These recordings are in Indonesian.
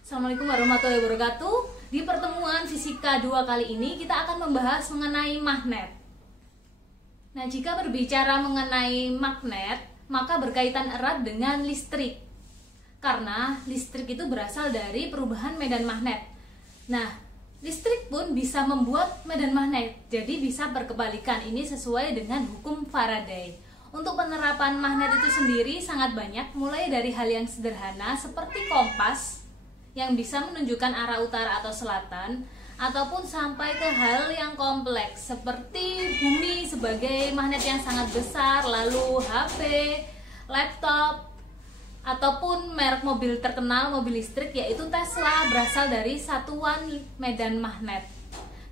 Assalamualaikum warahmatullahi wabarakatuh. Di pertemuan fisika 2 kali ini kita akan membahas mengenai magnet. Nah, jika berbicara mengenai magnet, maka berkaitan erat dengan listrik. Karena listrik itu berasal dari perubahan medan magnet. Nah, listrik pun bisa membuat medan magnet. Jadi bisa berkebalikan, ini sesuai dengan hukum Faraday. Untuk penerapan magnet itu sendiri sangat banyak, mulai dari hal yang sederhana seperti kompas yang bisa menunjukkan arah utara atau selatan, ataupun sampai ke hal yang kompleks seperti bumi sebagai magnet yang sangat besar, lalu HP, laptop, ataupun merek mobil terkenal, mobil listrik yaitu Tesla, berasal dari satuan medan magnet.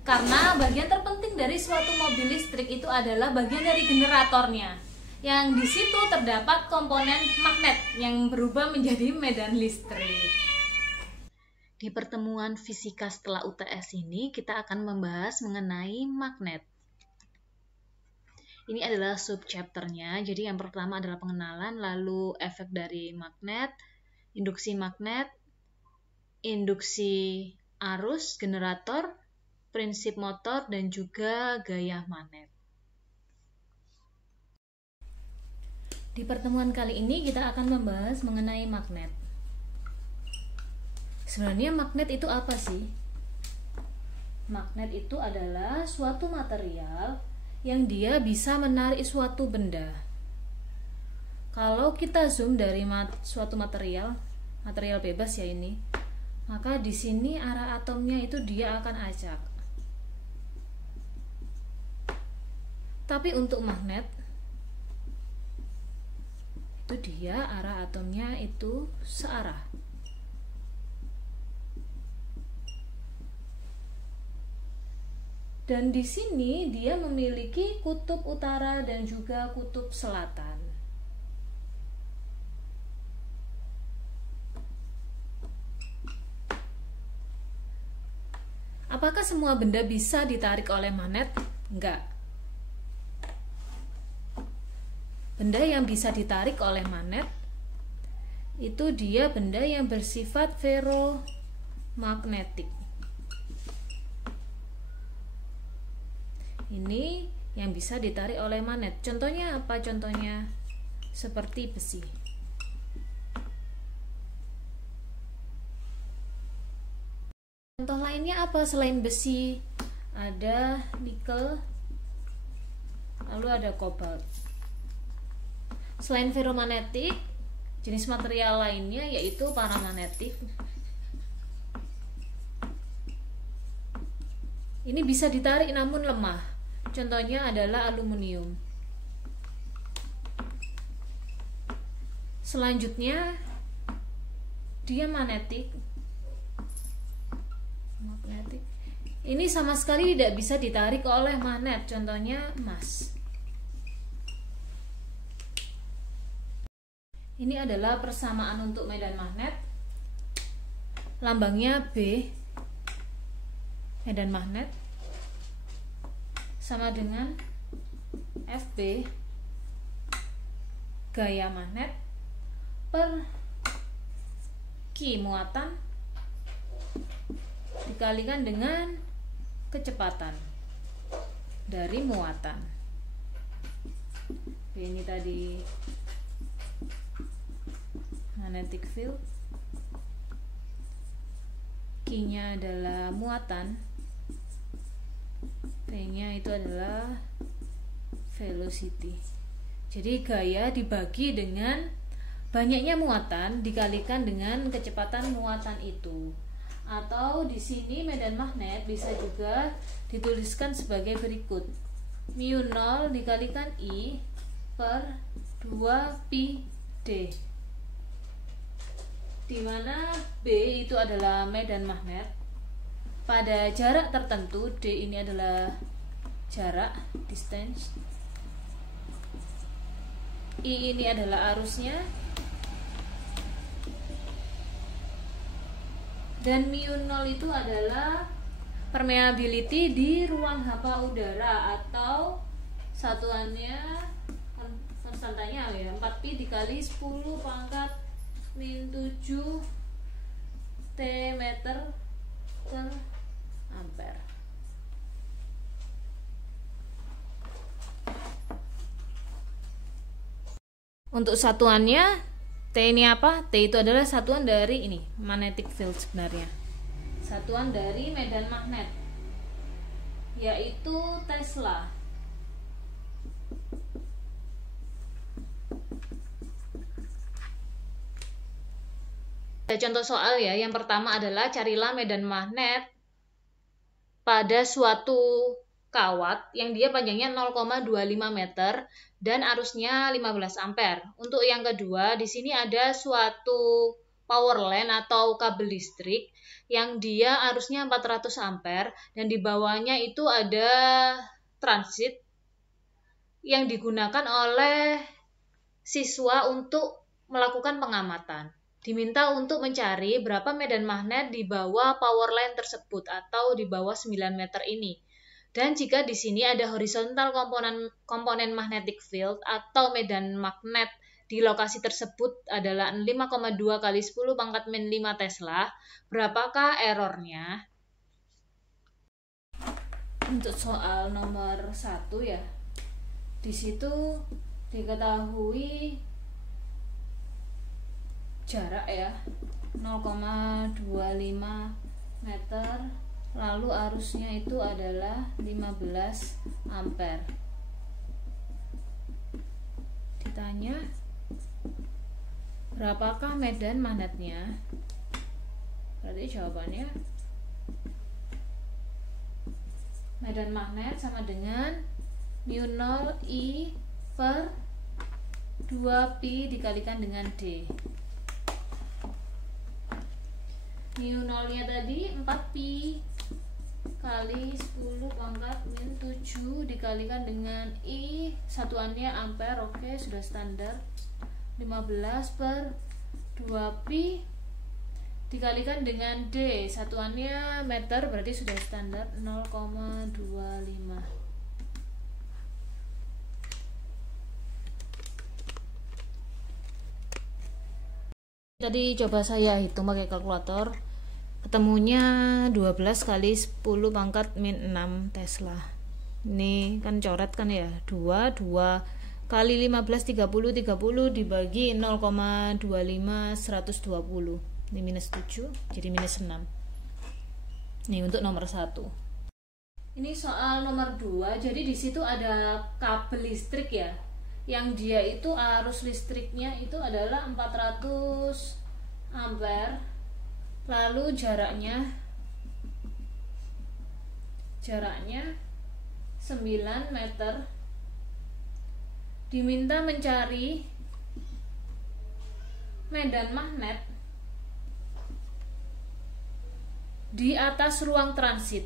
Karena bagian terpenting dari suatu mobil listrik itu adalah bagian dari generatornya, yang di situ terdapat komponen magnet yang berubah menjadi medan listrik. Di pertemuan fisika setelah UTS ini kita akan membahas mengenai magnet. Ini adalah subchapternya. Jadi yang pertama adalah pengenalan, lalu efek dari magnet, induksi arus, generator, prinsip motor, dan juga gaya magnet. Di pertemuan kali ini kita akan membahas mengenai magnet. Sebenarnya magnet itu apa sih? Magnet itu adalah suatu material yang dia bisa menarik suatu benda. Kalau kita zoom dari suatu material bebas ya ini, maka di sini arah atomnya itu dia akan acak. Tapi untuk magnet itu dia arah atomnya itu searah. Dan di sini dia memiliki kutub utara dan juga kutub selatan. Apakah semua benda bisa ditarik oleh magnet? Enggak. Benda yang bisa ditarik oleh magnet itu dia benda yang bersifat ferromagnetik. Ini yang bisa ditarik oleh magnet. Contohnya apa? Contohnya seperti besi. Contoh lainnya apa selain besi? Ada nikel, lalu ada kobalt. Selain ferromagnetik, jenis material lainnya yaitu paramagnetik. Ini bisa ditarik namun lemah. Contohnya adalah aluminium. Selanjutnya dia magnetik. Ini sama sekali tidak bisa ditarik oleh magnet. Contohnya emas. Ini adalah persamaan untuk medan magnet. Lambangnya B. Medan magnet sama dengan Fb, gaya magnet, per Q muatan dikalikan dengan kecepatan dari muatan. Ini tadi magnetic field, Q-nya adalah muatan, P-nya itu adalah velocity. Jadi gaya dibagi dengan banyaknya muatan dikalikan dengan kecepatan muatan itu. Atau di sini medan magnet bisa juga dituliskan sebagai berikut. Mu 0 dikalikan I per 2 pi D. Di mana B itu adalah medan magnet. Pada jarak tertentu, D ini adalah jarak, distance. I ini adalah arusnya. Dan mu 0 itu adalah permeability di ruang hampa udara, atau satuannya konstantanya ya, 4pi dikali 10 pangkat min 7 T Untuk satuannya T ini apa? T itu adalah satuan dari ini, magnetic field sebenarnya. Satuan dari medan magnet, yaitu Tesla. Ada contoh soal ya. Yang pertama adalah carilah medan magnet pada suatu kawat yang dia panjangnya 0,25 meter dan arusnya 15 ampere. Untuk yang kedua, di sini ada suatu power line atau kabel listrik yang dia arusnya 400 ampere dan di bawahnya itu ada transit yang digunakan oleh siswa untuk melakukan pengamatan. Diminta untuk mencari berapa medan magnet di bawah power line tersebut atau di bawah 9 meter ini. Dan jika di sini ada horizontal komponen magnetic field atau medan magnet di lokasi tersebut adalah 5,2 kali 10 pangkat min 5 Tesla, berapakah errornya? Untuk soal nomor 1 ya, di situ diketahui jarak ya 0,25 meter, lalu arusnya itu adalah 15 ampere. Ditanya berapakah medan magnetnya? Berarti jawabannya medan magnet sama dengan mu 0 I per 2pi dikalikan dengan D. Mu 0 nya tadi 4pi kali 10 pangkat min 7 dikalikan dengan I, satuannya ampere. Oke, sudah standar. 15 per 2pi dikalikan dengan D, satuannya meter, berarti sudah standar 0,25. Tadi coba saya hitung pakai kalkulator, ketemunya 12 kali 10 pangkat min 6 Tesla. Ini kan coret kan ya, 2 kali 15 30 dibagi 0,25 120. Ini minus 7 jadi minus 6. Ini untuk nomor 1. Ini soal nomor 2. Jadi di situ ada kabel listrik ya, yang dia itu arus listriknya itu adalah 400 ampere, lalu jaraknya 9 meter. Diminta mencari medan magnet di atas ruang transit.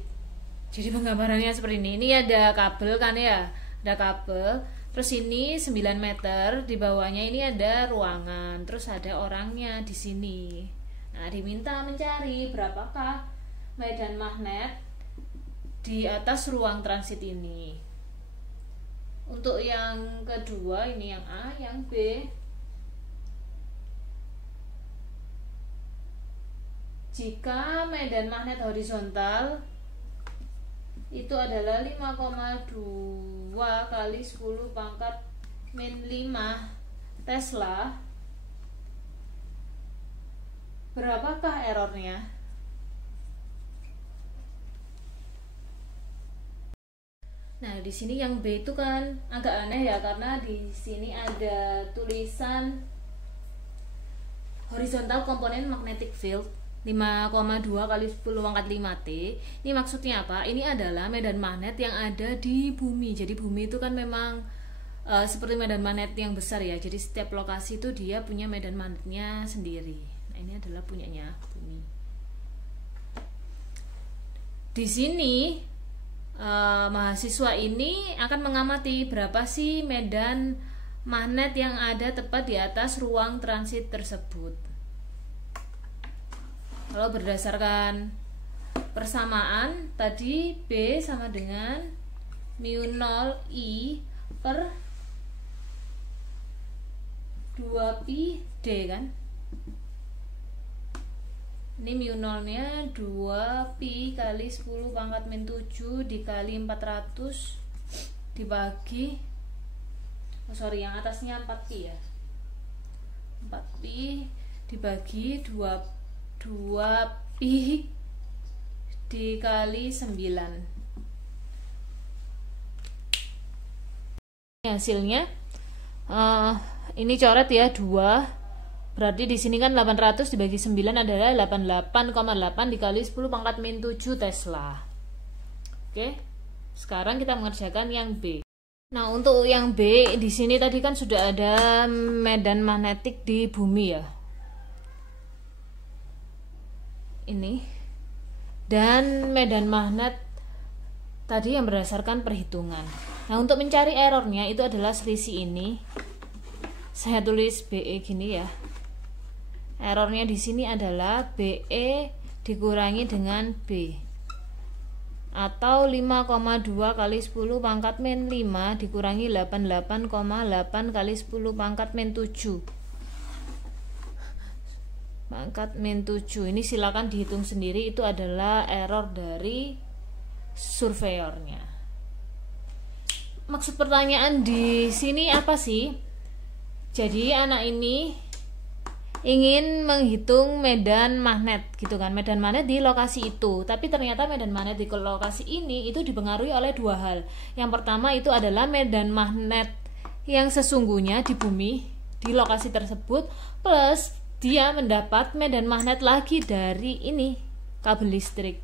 Jadi penggambarannya seperti ini. Ini ada kabel kan ya, ada kabel. Terus ini 9 meter, di bawahnya ini ada ruangan, terus ada orangnya di sini. Nah, diminta mencari berapakah medan magnet di atas ruang transit ini. Untuk yang kedua, ini yang A, yang B. Jika medan magnet horizontal itu adalah 5,2 kali 10 pangkat min 5 Tesla, berapakah errornya? Nah, di sini yang B itu kan agak aneh ya, karena di sini ada tulisan horizontal komponen magnetic field 5,2 kali 10 pangkat 5 T. Ini maksudnya apa? Ini adalah medan magnet yang ada di bumi. Jadi bumi itu kan memang seperti medan magnet yang besar ya. Jadi setiap lokasi itu dia punya medan magnetnya sendiri. Nah, ini adalah punyanya bumi. Di sini mahasiswa ini akan mengamati berapa sih medan magnet yang ada tepat di atas ruang transit tersebut. Kalau berdasarkan persamaan tadi, B sama dengan mu 0 I per 2pi D kan. Ini mu 0 nya 2pi kali 10 pangkat min 7 dikali 400 dibagi, yang atasnya 4pi ya, 4pi dibagi 2pi dikali 9. Hasilnya ini coret ya, 2. Berarti di sini kan 800 dibagi 9 adalah 88,8 dikali 10 pangkat min 7 Tesla. Oke. Sekarang kita mengerjakan yang B. Nah, untuk yang B di sini tadi kan sudah ada medan magnetik di bumi ya. Ini. Dan medan magnet tadi yang berdasarkan perhitungan. Nah, untuk mencari errornya itu adalah selisih ini. Saya tulis BE gini ya. Errornya di sini adalah BE dikurangi dengan B. Atau 5,2 kali 10 pangkat min 5 dikurangi 88,8 kali 10 pangkat min 7 pangkat min 7. Ini silakan dihitung sendiri, itu adalah error dari surveyornya. Maksud pertanyaan di sini apa sih? Jadi anak ini ingin menghitung medan magnet gitu kan, medan magnet di lokasi itu, tapi ternyata medan magnet di lokasi ini itu dipengaruhi oleh dua hal. Yang pertama itu adalah medan magnet yang sesungguhnya di bumi di lokasi tersebut, plus dia mendapat medan magnet lagi dari ini kabel listrik.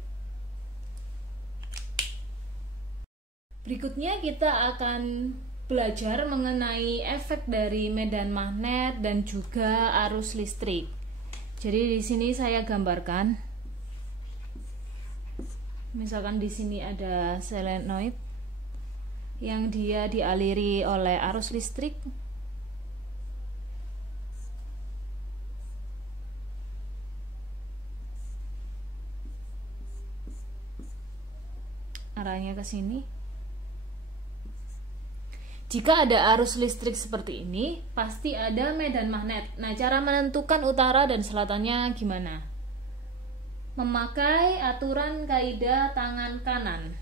Berikutnya kita akan belajar mengenai efek dari medan magnet dan juga arus listrik. Jadi di sini saya gambarkan. Misalkan di sini ada solenoid yang dia dialiri oleh arus listrik. Arahnya ke sini. Jika ada arus listrik seperti ini, pasti ada medan magnet. Nah, cara menentukan utara dan selatannya gimana? Memakai aturan kaidah tangan kanan.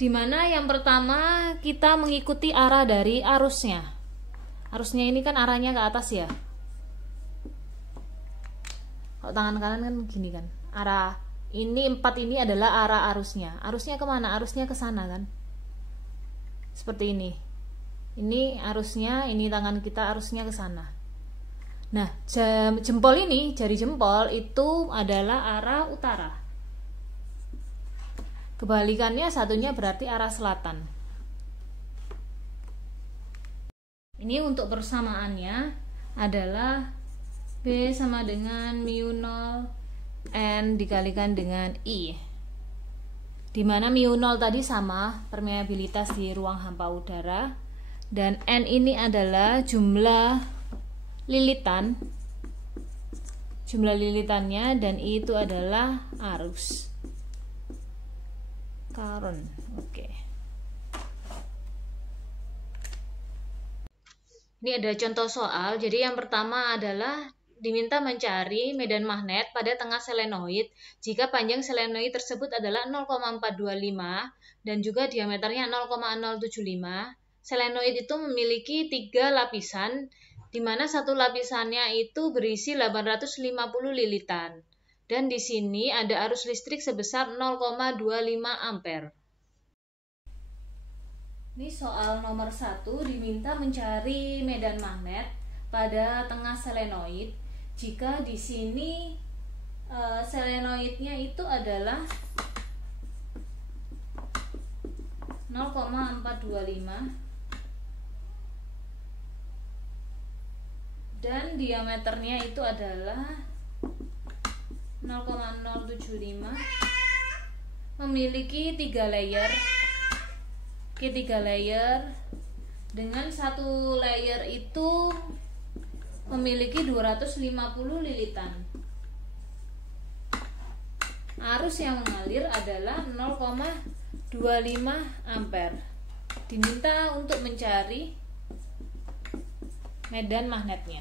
Dimana yang pertama kita mengikuti arah dari arusnya. Arusnya ini kan arahnya ke atas ya. Kalau tangan kanan kan gini kan. Arah ini 4 ini adalah arah arusnya. Arusnya kemana? Arusnya ke sana kan. Seperti ini. Ini arusnya, ini tangan kita arusnya ke sana. Nah, jempol ini, jari jempol itu adalah arah utara. Kebalikannya satunya berarti arah selatan. Ini untuk persamaannya adalah B sama dengan mu 0 N dikalikan dengan I. Di mana mu 0 tadi sama permeabilitas di ruang hampa udara, dan N ini adalah jumlah lilitan, jumlah lilitannya, dan I itu adalah arus current. Oke. Ini ada contoh soal. Jadi yang pertama adalah diminta mencari medan magnet pada tengah selenoid jika panjang selenoid tersebut adalah 0,425 dan juga diameternya 0,075. Selenoid itu memiliki 3 lapisan, di mana satu lapisannya itu berisi 850 lilitan. Dan di sini ada arus listrik sebesar 0,25 ampere. Ini soal nomor 1, diminta mencari medan magnet pada tengah selenoid jika di sini selenoidnya itu adalah 0,425 dan diameternya itu adalah 0,075, memiliki 3 layer. Oke, 3 layer, dengan satu layer itu memiliki 250 lilitan. Arus yang mengalir adalah 0,25 ampere. Diminta untuk mencari medan magnetnya.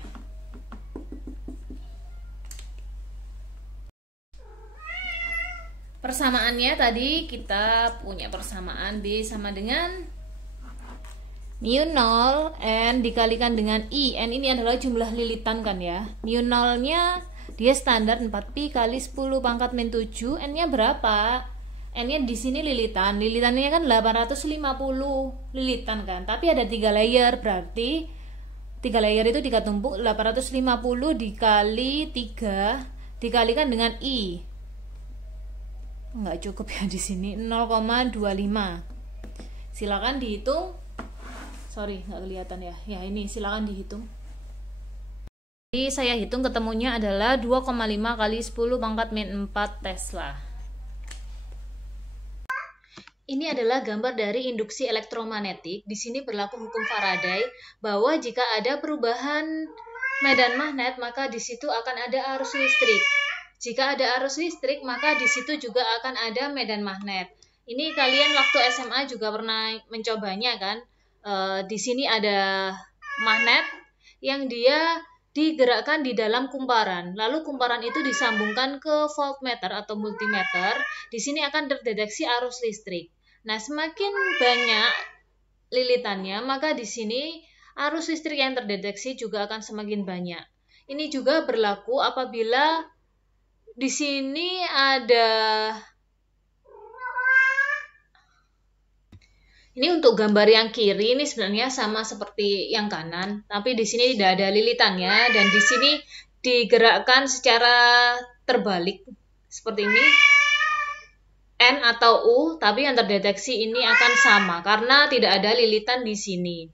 Persamaannya tadi kita punya persamaan B sama dengan mu 0 N dikalikan dengan I. N ini adalah jumlah lilitan kan ya. Mu 0 nya dia standar 4pi kali 10 pangkat min 7. N nya berapa? N nya di sini lilitan. Lilitannya kan 850 lilitan kan. Tapi ada 3 layer, berarti 3 layer itu dikatumpuk 850 dikali 3 dikalikan dengan I. Enggak cukup ya di sini 0,25. Silakan dihitung. Sorry, nggak kelihatan ya. Ya ini, silakan dihitung. Jadi saya hitung ketemunya adalah 2,5 kali 10 pangkat min 4 Tesla. Ini adalah gambar dari induksi elektromagnetik. Di sini berlaku hukum Faraday bahwa jika ada perubahan medan magnet, maka di situ akan ada arus listrik. Jika ada arus listrik, maka di situ juga akan ada medan magnet. Ini kalian waktu SMA juga pernah mencobanya kan? Di sini ada magnet yang dia digerakkan di dalam kumparan. Lalu kumparan itu disambungkan ke voltmeter atau multimeter. Di sini akan terdeteksi arus listrik. Nah, semakin banyak lilitannya, maka di sini arus listrik yang terdeteksi juga akan semakin banyak. Ini juga berlaku apabila di sini ada. Ini untuk gambar yang kiri ini sebenarnya sama seperti yang kanan, tapi di sini tidak ada lilitannya dan di sini digerakkan secara terbalik seperti ini. N atau U, tapi yang terdeteksi ini akan sama karena tidak ada lilitan di sini.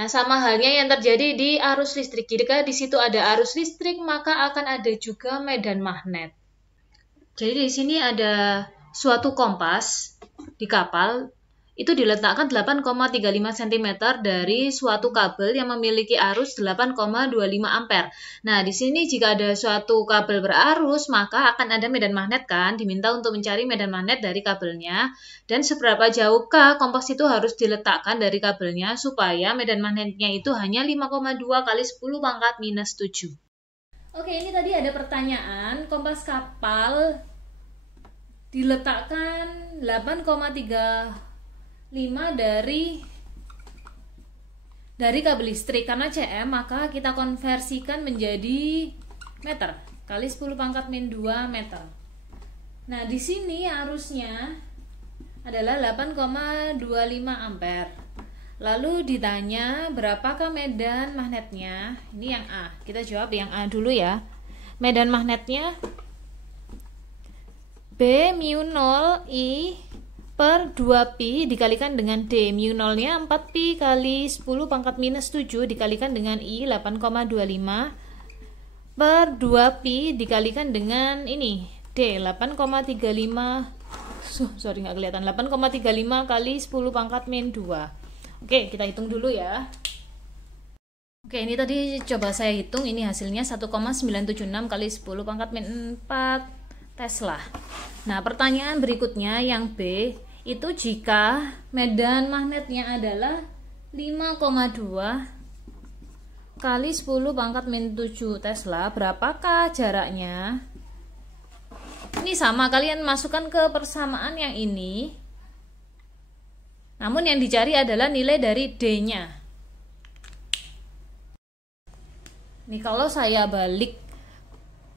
Nah, sama halnya yang terjadi di arus listrik. Jika di situ ada arus listrik, maka akan ada juga medan magnet. Jadi di sini ada suatu kompas di kapal. Itu diletakkan 8,35 cm dari suatu kabel yang memiliki arus 8,25 ampere. Nah, di sini jika ada suatu kabel berarus, maka akan ada medan magnet kan, diminta untuk mencari medan magnet dari kabelnya. Dan seberapa jauhkah kompas itu harus diletakkan dari kabelnya supaya medan magnetnya itu hanya 5,2 kali 10 pangkat minus 7. Oke, ini tadi ada pertanyaan, kompas kapal diletakkan 8,35 dari kabel listrik. Karena cm, maka kita konversikan menjadi meter kali 10 pangkat min 2 meter. Nah, di sini arusnya adalah 8,25 ampere. Lalu ditanya berapakah medan magnetnya? Ini yang A. Kita jawab yang A dulu ya. Medan magnetnya B mu 0 I per 2pi dikalikan dengan D. Mu 0 nya 4pi kali 10 pangkat minus 7 dikalikan dengan I 8,25 per 2pi dikalikan dengan ini D 8,35 sorry nggak kelihatan 8,35 kali 10 pangkat min 2. Oke, kita hitung dulu ya. Oke, ini tadi coba saya hitung, ini hasilnya 1,976 kali 10 pangkat min 4 Tesla. Nah, pertanyaan berikutnya yang B itu jika medan magnetnya adalah 5,2 kali 10 pangkat min 7 Tesla, berapakah jaraknya? Ini sama, kalian masukkan ke persamaan yang ini. Namun yang dicari adalah nilai dari D-nya. Nih, kalau saya balik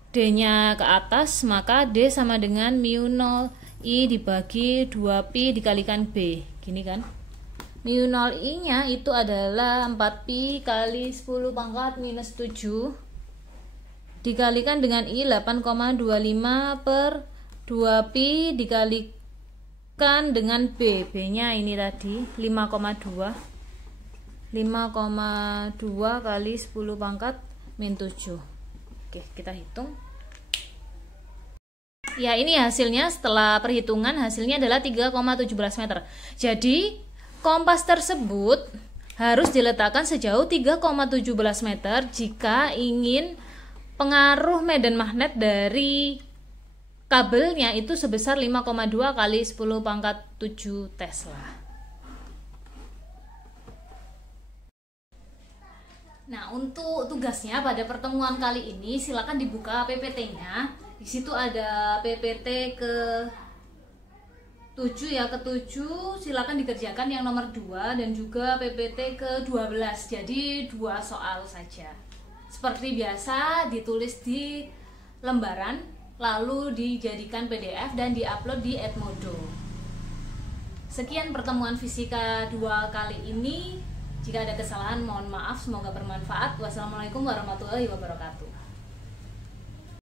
D-nya ke atas, maka D sama dengan mu 0 I dibagi 2pi dikalikan B. Gini kan? Mu 0 I-nya itu adalah 4pi kali 10 pangkat minus 7 dikalikan dengan I 8,25 per 2pi dikalikan dengan B. B-nya ini tadi 5,2 kali 10 pangkat min 7. Oke, kita hitung. Ya, ini hasilnya setelah perhitungan hasilnya adalah 3,17 meter. Jadi, kompas tersebut harus diletakkan sejauh 3,17 meter jika ingin pengaruh medan magnet dari kabelnya itu sebesar 5,2 kali 10 pangkat 7 Tesla. Nah, untuk tugasnya pada pertemuan kali ini silakan dibuka PPT-nya. Di situ ada PPT ke 7 7 ya, ke-7 silakan dikerjakan yang nomor 2 dan juga PPT ke-12. Jadi 2 soal saja. Seperti biasa ditulis di lembaran lalu dijadikan PDF dan diupload di Edmodo. Sekian pertemuan fisika 2 kali ini. Jika ada kesalahan mohon maaf, semoga bermanfaat. Wassalamualaikum warahmatullahi wabarakatuh.